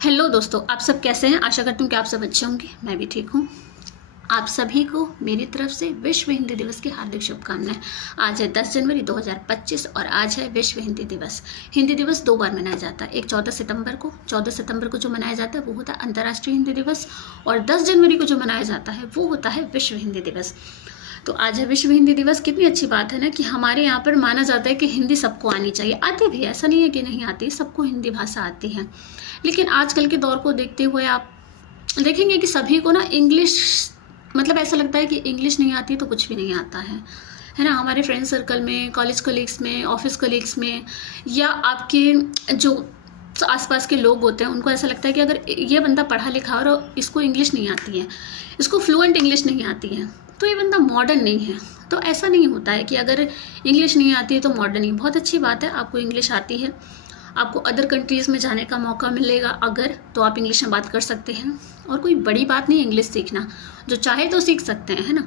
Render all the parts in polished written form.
Hello दोस्तों, आप सब कैसे हैं। आशा करती हूँ कि आप सब अच्छे होंगे। मैं भी ठीक हूँ। आप सभी को मेरी तरफ से विश्व हिंदी दिवस की हार्दिक शुभकामनाएं। आज है 10 जनवरी 2025 और आज है विश्व हिंदी दिवस। हिंदी दिवस 2 बार मनाया जाता है। एक 14 सितंबर को जो मनाया जाता है वो होता है अंतर्राष्ट्रीय हिंदी दिवस, और 10 जनवरी को जो मनाया जाता है वो होता है विश्व हिंदी दिवस। तो आज है विश्व हिंदी दिवस। कितनी अच्छी बात है ना कि हमारे यहाँ पर माना जाता है कि हिंदी सबको आनी चाहिए। आती भी है, ऐसा नहीं है कि नहीं आती, सबको हिंदी भाषा आती है। लेकिन आजकल के दौर को देखते हुए आप देखेंगे कि सभी को ना इंग्लिश, मतलब ऐसा लगता है कि इंग्लिश नहीं आती तो कुछ भी नहीं आता है ना। हमारे फ्रेंड सर्कल में, कॉलेज कलीग्स में, ऑफिस कलीग्स में, या आपके जो आसपास के लोग होते हैं उनको ऐसा लगता है कि अगर ये बंदा पढ़ा लिखा और इसको इंग्लिश नहीं आती है, इसको फ्लुएंट इंग्लिश नहीं आती है, तो ये बंदा मॉडर्न नहीं है। तो ऐसा नहीं होता है कि अगर इंग्लिश नहीं आती है तो मॉडर्न नहीं। बहुत अच्छी बात है, आपको इंग्लिश आती है, आपको अदर कंट्रीज़ में जाने का मौका मिलेगा अगर, तो आप इंग्लिश में बात कर सकते हैं। और कोई बड़ी बात नहीं इंग्लिश सीखना, जो चाहे तो सीख सकते हैं, है ना।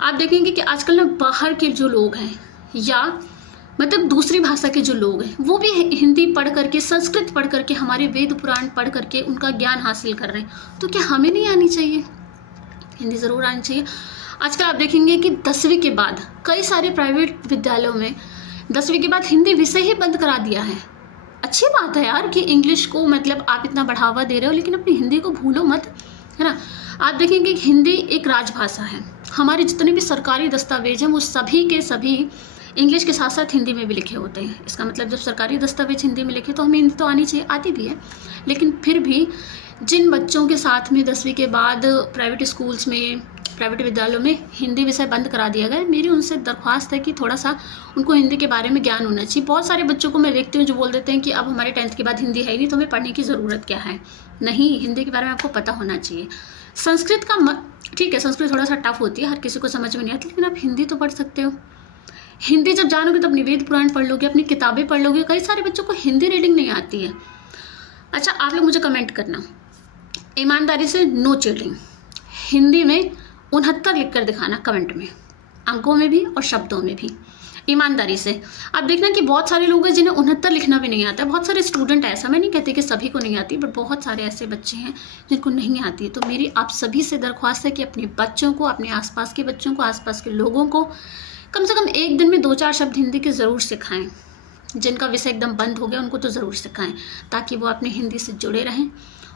आप देखेंगे कि आजकल ना बाहर के जो लोग हैं, या मतलब दूसरी भाषा के जो लोग हैं, वो भी हिंदी पढ़ करके, संस्कृत पढ़ करके, हमारे वेद पुराण पढ़ करके उनका ज्ञान हासिल कर रहे हैं। तो क्या हमें नहीं आनी चाहिए? हिंदी ज़रूर आनी चाहिए। आजकल आप देखेंगे कि 10वीं के बाद कई सारे प्राइवेट विद्यालयों में 10वीं के बाद हिंदी विषय ही बंद करा दिया है। अच्छी बात है यार कि इंग्लिश को मतलब आप इतना बढ़ावा दे रहे हो, लेकिन अपनी हिंदी को भूलो मत, है ना। आप देखेंगे कि हिंदी एक राजभाषा है। हमारे जितने भी सरकारी दस्तावेज हैं वो सभी के सभी इंग्लिश के साथ साथ हिंदी में भी लिखे होते हैं। इसका मतलब जब सरकारी दस्तावेज हिंदी में लिखे तो हमें हिंदी तो आनी चाहिए, आती भी है। लेकिन फिर भी जिन बच्चों के साथ में 10वीं के बाद प्राइवेट स्कूल्स में, प्राइवेट विद्यालयों में हिंदी विषय बंद करा दिया गया, मेरी उनसे दरख्वास्त है कि थोड़ा सा उनको हिंदी के बारे में ज्ञान होना चाहिए। बहुत सारे बच्चों को मैं देखती हूँ जो बोल देते हैं कि अब हमारे 10th के बाद हिंदी है ही नहीं, तो हमें पढ़ने की ज़रूरत क्या है। नहीं, हिंदी के बारे में आपको पता होना चाहिए। संस्कृत का ठीक है, संस्कृत थोड़ा सा टफ होती है, हर किसी को समझ में नहीं आती, लेकिन आप हिंदी तो पढ़ सकते हो। हिंदी जब जानोगे तो अपनी वेद पुराण पढ़ लोगे, अपनी किताबें पढ़ लोगे। कई सारे बच्चों को हिंदी रीडिंग नहीं आती है। अच्छा, आप लोग मुझे कमेंट करना ईमानदारी से, नो चीटिंग। हिंदी में 69 लिख कर दिखाना कमेंट में, अंकों में भी और शब्दों में भी, ईमानदारी से। आप देखना कि बहुत सारे लोग हैं जिन्हें 69 लिखना भी नहीं आता है। बहुत सारे स्टूडेंट ऐसा, मैं नहीं कहती कि सभी को नहीं आती, बट बहुत सारे ऐसे बच्चे हैं जिनको नहीं आती। तो मेरी आप सभी से दरख्वास्त है कि अपने बच्चों को, अपने आसपास के बच्चों को, आसपास के लोगों को कम से कम एक दिन में 2-4 शब्द हिंदी के ज़रूर सिखाएं। जिनका विषय एकदम बंद हो गया उनको तो ज़रूर सिखाएं, ताकि वो अपने हिंदी से जुड़े रहें।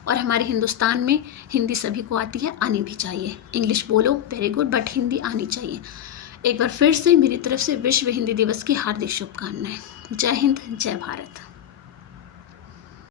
और हमारे हिंदुस्तान में हिंदी सभी को आती है, आनी भी चाहिए। इंग्लिश बोलो, वेरी गुड, बट हिंदी आनी चाहिए। एक बार फिर से मेरी तरफ से विश्व हिंदी दिवस की हार्दिक शुभकामनाएं। जय हिंद, जय भारत।